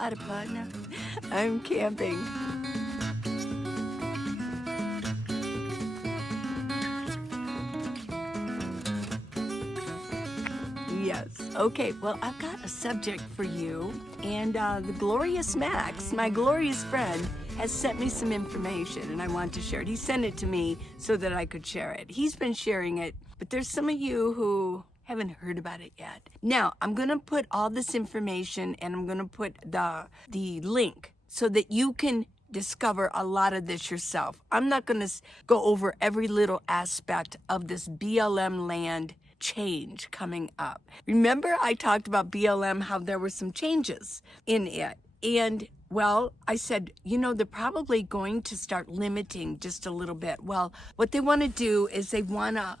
Howdy, partner. I'm camping. Yes. Okay, well, I've got a subject for you. And the glorious Max, my glorious friend, has sent me some information and I want to share it. He sent it to me so that I could share it. He's been sharing it, but there's some of you who haven't heard about it yet. Now, I'm going to put all this information and I'm going to put the link so that you can discover a lot of this yourself. I'm not going to go over every little aspect of this BLM land change coming up. Remember I talked about BLM, how there were some changes in it. And well, I said, you know, they're probably going to start limiting just a little bit. Well, what they want to do is they want to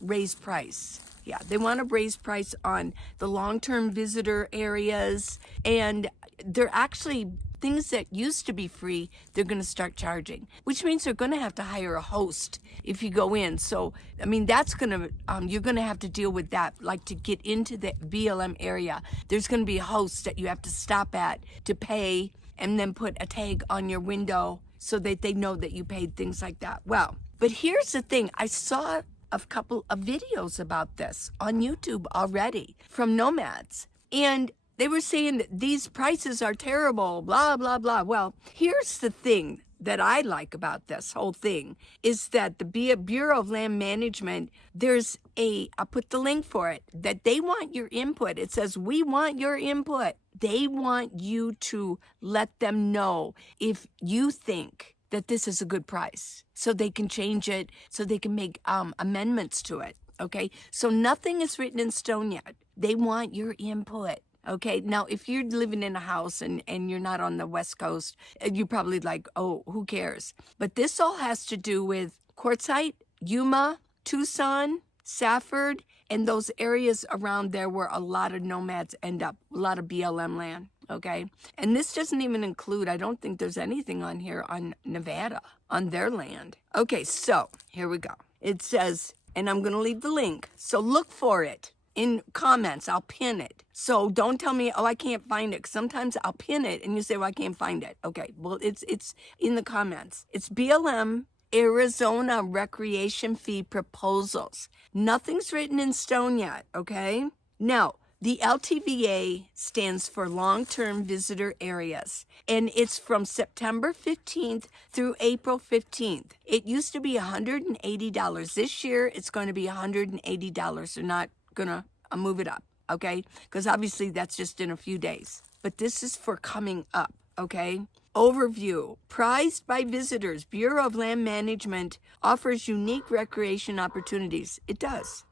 raise price. Yeah, they want to raise price on the long-term visitor areas. And they're actually things that used to be free, they're going to start charging, which means they're going to have to hire a host if you go in. So, I mean, that's going to, you're going to have to deal with that. Like to get into the BLM area, there's going to be a host that you have to stop at to pay and then put a tag on your window so that they know that you paid, things like that. Well, but here's the thing. I saw a couple of videos about this on YouTube already from nomads. And they were saying that these prices are terrible, blah, blah, blah. Well, here's the thing that I like about this whole thing is that the Bureau of Land Management, there's I'll put the link for it, that they want your input. It says, we want your input. They want you to let them know if you think that this is a good price so they can change it, so they can make amendments to it, okay? So nothing is written in stone yet. They want your input. Okay, now if you're living in a house and you're not on the West Coast, you're probably like, oh, who cares? But this all has to do with Quartzsite, Yuma, Tucson, Safford, and those areas around there where a lot of nomads end up, a lot of BLM land, okay? And this doesn't even include, I don't think there's anything on here on Nevada, on their land. Okay, so here we go. It says, and I'm going to leave the link, so look for it. In comments, I'll pin it. So don't tell me, oh, I can't find it. Sometimes I'll pin it and you say, well, I can't find it. Okay, well, it's in the comments. It's BLM Arizona recreation fee proposals. Nothing's written in stone yet, okay? Now, the LTVA stands for long-term visitor areas, and it's from September 15th through April 15th. It used to be $180. This year, it's going to be $180. They're not gonna move it up, okay? Because obviously that's just in a few days. But this is for coming up, okay? Overview. Prized by visitors, Bureau of Land Management offers unique recreation opportunities. It does.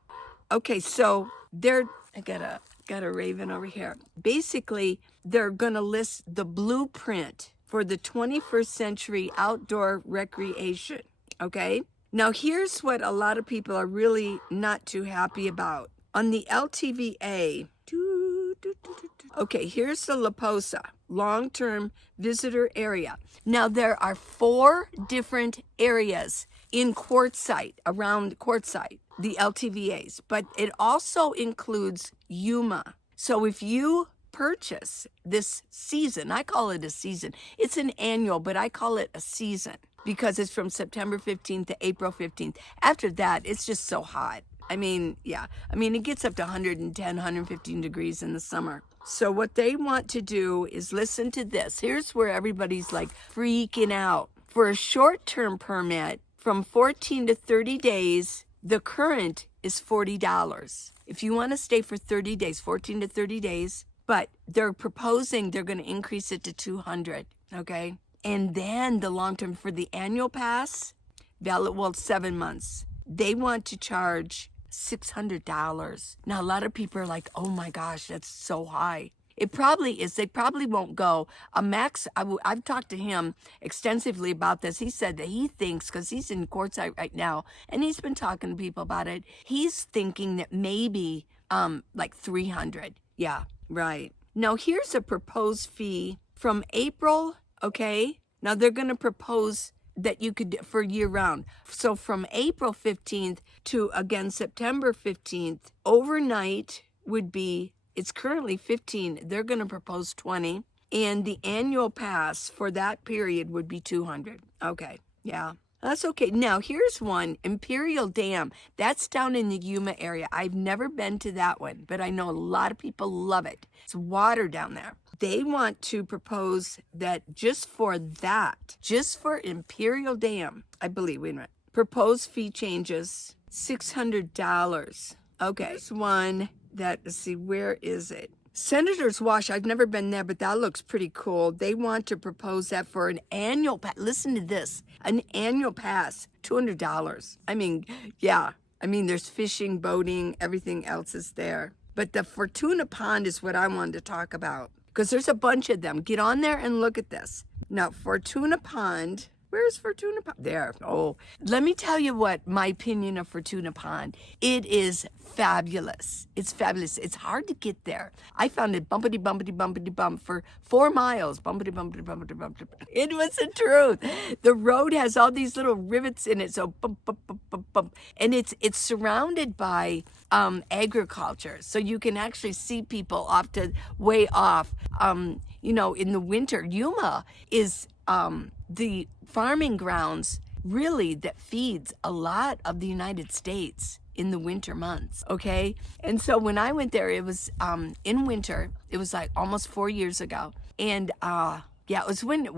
Okay, so I got a raven over here. Basically, they're gonna list the blueprint for the 21st century outdoor recreation, okay? Now here's what a lot of people are really not too happy about. On the LTVA, okay, here's the La Posa, long-term visitor area. Now there are 4 different areas in Quartzsite, around Quartzsite, the LTVAs, but it also includes Yuma. So if you purchase this season, I call it a season, it's an annual, but I call it a season because it's from September 15th to April 15th. After that, it's just so hot. I mean, yeah. I mean, it gets up to 110, 115 degrees in the summer. So what they want to do is listen to this. Here's where everybody's like freaking out. For a short-term permit from 14 to 30 days, the current is $40. If you want to stay for 30 days, 14 to 30 days, but they're proposing they're going to increase it to $200, okay? And then the long-term for the annual pass, valid, well, 7 months, they want to charge $600. Now, a lot of people are like, oh my gosh, that's so high. It probably is. They probably won't go. Max, I've talked to him extensively about this. He said that he thinks, because he's in Quartzsite right now, and he's been talking to people about it, he's thinking that maybe like $300. Yeah, right. Now, here's a proposed fee from April, okay? Now, they're going to propose that you could for year round. So from April 15th to, again, September 15th, overnight would be, it's currently 15. They're going to propose 20. And the annual pass for that period would be $200. Okay, yeah. That's okay. Now, here's one, Imperial Dam. That's down in the Yuma area. I've never been to that one, but I know a lot of people love it. It's water down there. They want to propose that just for Imperial Dam, I believe, wait a minute, proposed fee changes, $600. Okay, here's one that, let's see, where is it? Senator's Wash, I've never been there, but that looks pretty cool. They want to propose that for an annual pass. Listen to this, an annual pass, $200. I mean, yeah. I mean, there's fishing, boating, everything else is there. But the Fortuna Pond is what I wanted to talk about because there's a bunch of them. Get on there and look at this. Now, Fortuna Pond, where's Fortuna Pond? There. Oh, let me tell you what my opinion of Fortuna Pond. It is fabulous. It's fabulous. It's hard to get there. I found it bumpity, bumpity, bumpity, bump for 4 miles. Bumpity, bumpity, bumpity, bumpity. It was the truth. The road has all these little rivets in it. So bump, bump, bump, bump, bump. And it's surrounded by agriculture. So you can actually see people way off. You know, in the winter, Yuma is the farming grounds really that feeds a lot of the United States in the winter months, okay? And so when I went there, it was in winter. It was like almost 4 years ago. And yeah, it was when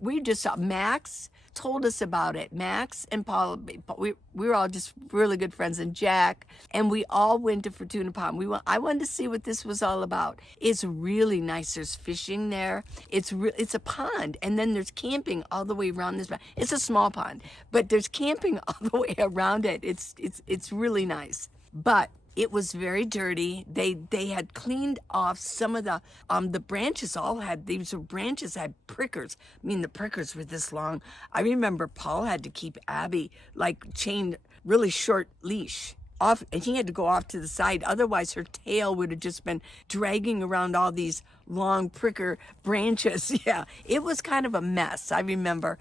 we just saw Max told us about it. Max and Paul, we were all just really good friends, and Jack, and we all went to Fortuna Pond. I wanted to see what this was all about. It's really nice. There's fishing there. It's a pond, and then there's camping all the way around this pond. It's a small pond, but there's camping all the way around it. It's really nice, but it was very dirty. They had cleaned off some of the branches. These branches had prickers. I mean, the prickers were this long. I remember Paul had to keep Abby like chained really short leash off, and he had to go off to the side. Otherwise, her tail would have just been dragging around all these long pricker branches. Yeah, it was kind of a mess, I remember.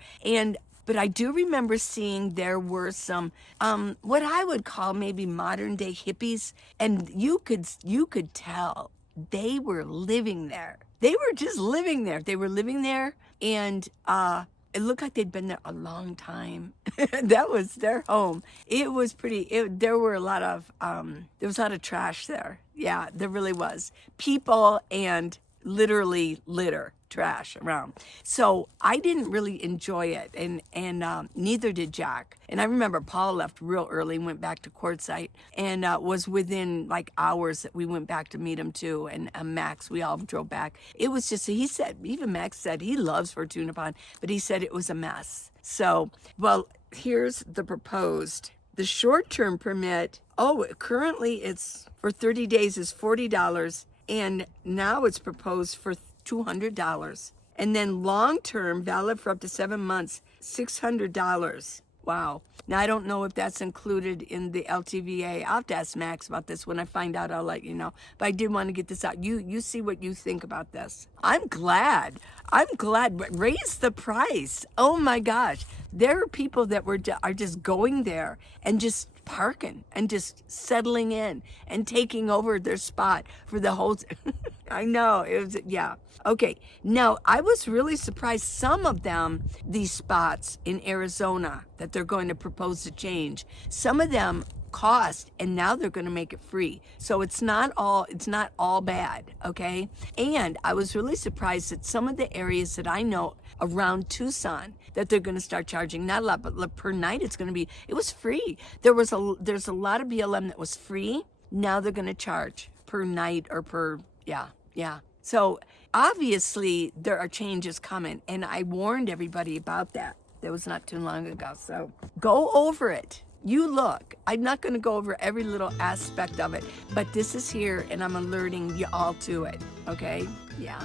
But I do remember seeing there were some, what I would call maybe modern day hippies, and you could tell they were living there. They were just living there. They were living there, and it looked like they'd been there a long time. That was their home. It was there was a lot of trash there. Yeah, there really was. People and literally litter. Trash around. So I didn't really enjoy it, and neither did Jack. And I remember Paul left real early, went back to Quartzsite, and was within like hours that we went back to meet him too. And Max, we all drove back. It was just, even Max said he loves Fortuna Pond, but he said it was a mess. So, well, here's the proposed. The short-term permit, currently it's for 30 days is $40, and now it's proposed for $200. And then long-term, valid for up to 7 months, $600. Wow. Now, I don't know if that's included in the LTVA. I'll have to ask Max about this. When I find out, I'll let you know. But I did want to get this out. You see what you think about this. I'm glad. Raise the price. Oh, my gosh. There are people that are just going there and just parking and just settling in and taking over their spot for the whole I know, it was, yeah. Okay, now I was really surprised. Some of them, these spots in Arizona that they're going to propose to change, some of them cost, and now they're going to make it free. So it's not all bad, okay? And I was really surprised that some of the areas that I know around Tucson that they're going to start charging, not a lot, but per night it was free. There's a lot of BLM that was free. Now they're going to charge per night or per, yeah. So obviously there are changes coming, and I warned everybody about that. That was not too long ago. So go over it. You look. I'm not going to go over every little aspect of it, but this is here, and I'm alerting you all to it. Okay? Yeah.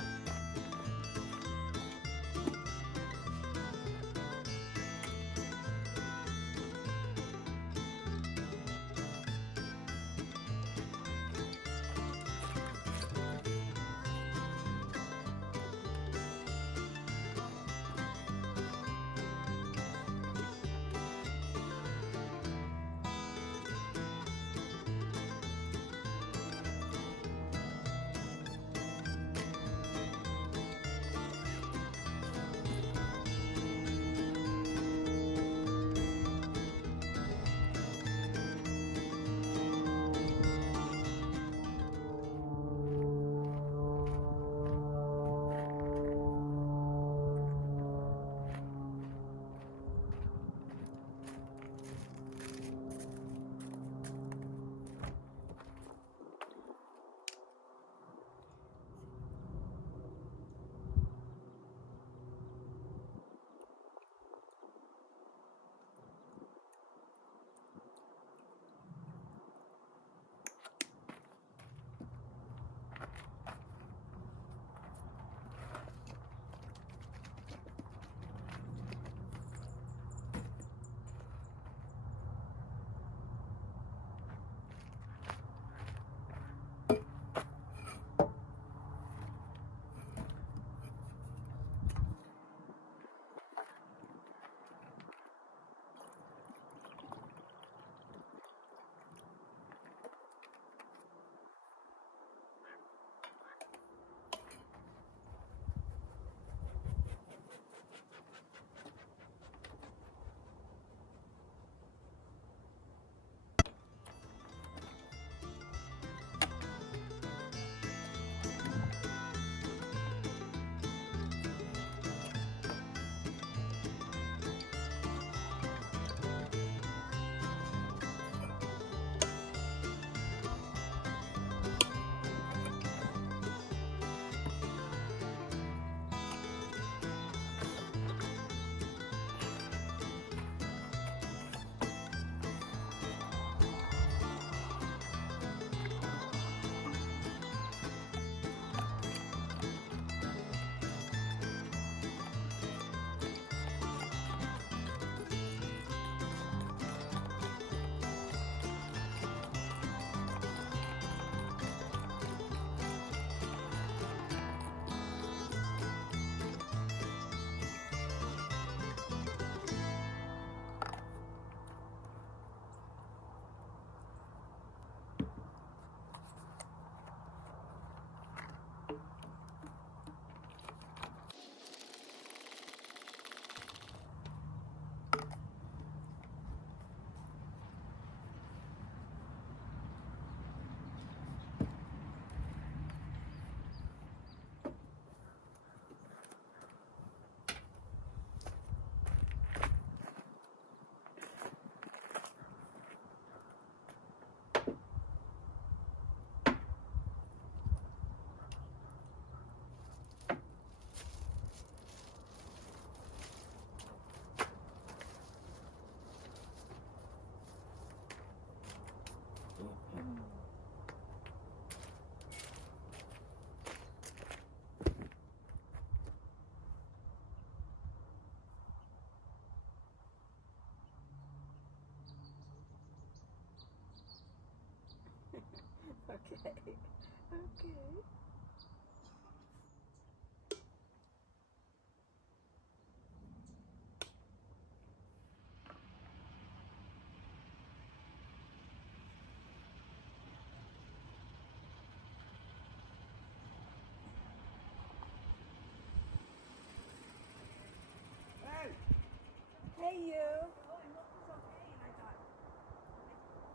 Hey, you. Oh, I looked was okay, and I thought, and I said, well, look,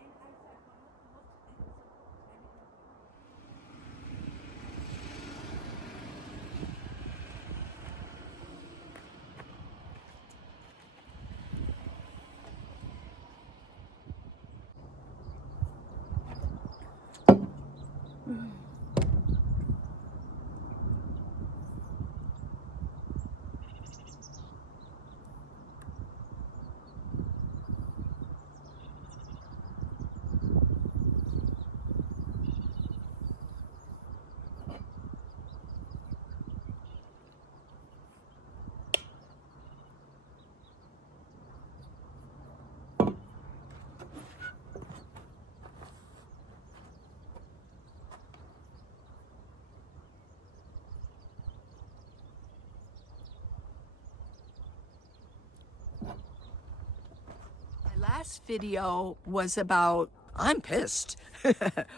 and so I didn't know. My last video was about, I'm pissed.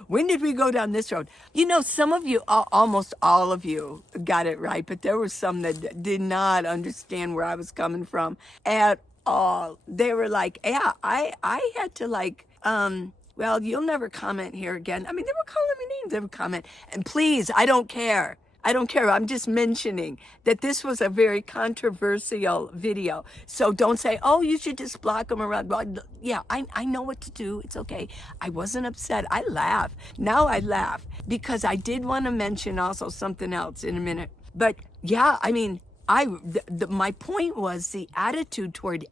When did we go down this road? You know, some of you, almost all of you got it right, but there were some that did not understand where I was coming from at all. They were like, yeah, I had to like, well, you'll never comment here again. I mean, they were calling me names, they would comment. And please, I don't care. I don't care. I'm just mentioning that this was a very controversial video. So don't say, oh, you should just block them around. Well, yeah, I know what to do. It's okay. I wasn't upset. I laugh. Now I laugh because I did want to mention also something else in a minute. But yeah, I mean, my point was the attitude toward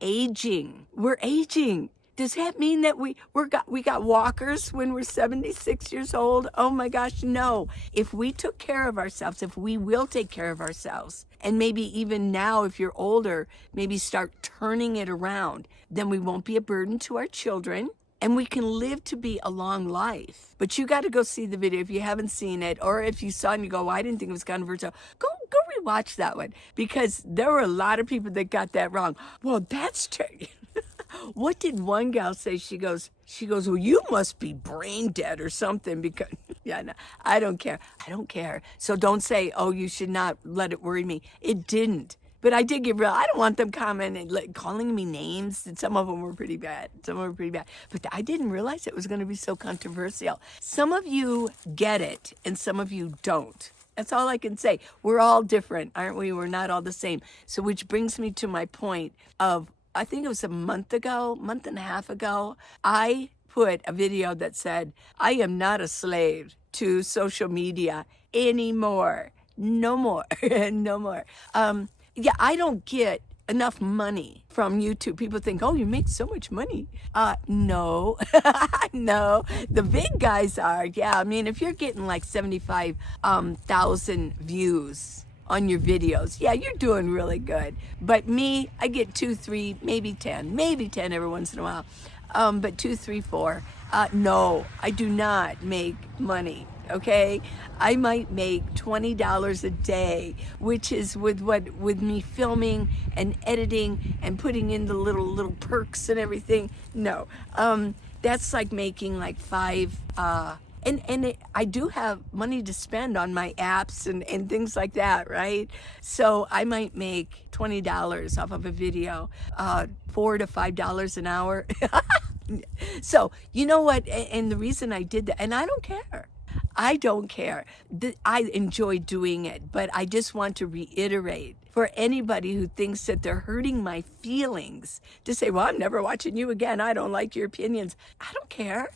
aging. We're aging. Does that mean that we got walkers when we're 76 years old? Oh my gosh, no. If we took care of ourselves, if we will take care of ourselves, and maybe even now if you're older, maybe start turning it around, then we won't be a burden to our children and we can live to be a long life. But you got to go see the video if you haven't seen it, or if you saw it and you go, well, I didn't think it was controversial. Go rewatch that one, because there were a lot of people that got that wrong. Well, that's true. What did one gal say? She goes, well, you must be brain dead or something, because, yeah, no, I don't care. I don't care. So don't say, oh, you should not let it worry me. It didn't. But I did get real. I don't want them commenting, like, calling me names. And some of them were pretty bad. But I didn't realize it was going to be so controversial. Some of you get it and some of you don't. That's all I can say. We're all different, aren't we? We're not all the same. So which brings me to my point of, I think it was a month and a half ago, I put a video that said, I am not a slave to social media anymore. No more. No more. Yeah, I don't get enough money from YouTube. People think, oh, you make so much money. No, no, the big guys are. Yeah, I mean, if you're getting like 75,000 views on your videos, yeah, you're doing really good. But me, I get 2, 3, maybe 10 every once in a while. But 2, 3, 4. No, I do not make money. Okay, I might make $20 a day, which is with me filming and editing and putting in the little perks and everything. No, that's like making like 5. I do have money to spend on my apps and things like that, right? So I might make $20 off of a video, $4 to $5 an hour. So you know what? And the reason I did that, and I don't care. I don't care. I enjoy doing it, but I just want to reiterate for anybody who thinks that they're hurting my feelings to say, well, I'm never watching you again. I don't like your opinions. I don't care.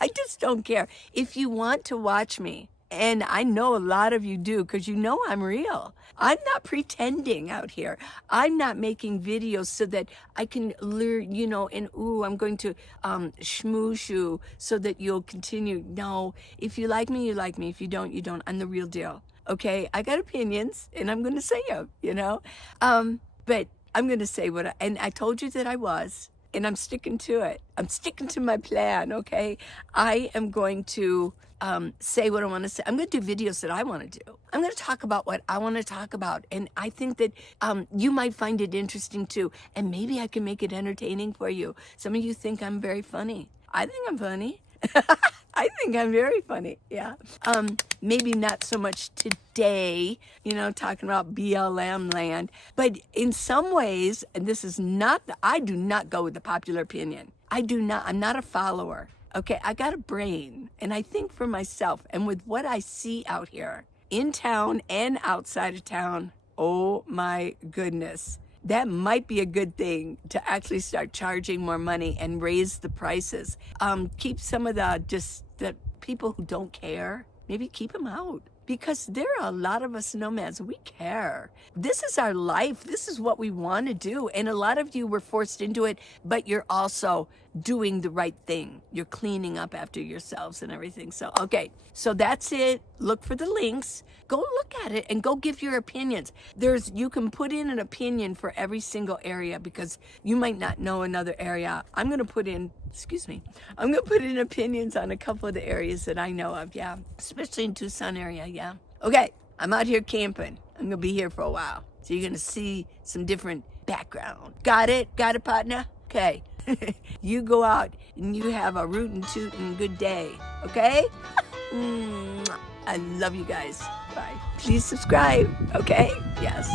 I just don't care. If you want to watch me, and I know a lot of you do, because you know I'm real. I'm not pretending out here. I'm not making videos so that I can lure, and I'm going to schmooze you so that you'll continue. No, if you like me, you like me. If you don't, you don't. I'm the real deal. Okay? I got opinions, and I'm going to say them, But I'm going to say and I told you that I was. and I'm sticking to it. I'm sticking to my plan, okay? I am going to say what I want to say. I'm going to do videos that I want to do. I'm going to talk about what I want to talk about. And I think that you might find it interesting too. And maybe I can make it entertaining for you. Some of you think I'm very funny. I think I'm funny. I think I'm very funny, yeah. Maybe not so much today, talking about BLM land, but in some ways, and this is not, I do not go with the popular opinion. I'm not a follower, okay? I got a brain, and I think for myself, and with what I see out here, in town and outside of town, oh my goodness. That might be a good thing to actually start charging more money and raise the prices. Keep some of the people who don't care, maybe keep them out. Because there are a lot of us nomads, we care. This is our life. This is what we want to do. And a lot of you were forced into it, but you're also doing the right thing. You're cleaning up after yourselves and everything. So, okay, so that's it. Look for the links. Go look at it and go give your opinions. You can put in an opinion for every single area because you might not know another area. I'm going to put in opinions on a couple of the areas that I know of, yeah. Especially in Tucson area, yeah. Okay, I'm out here camping. I'm going to be here for a while. So you're going to see some different background. Got it? Got it, partner? Okay. You go out and you have a rootin' tootin' good day, okay? I love you guys. Bye. Please subscribe, okay? Yes.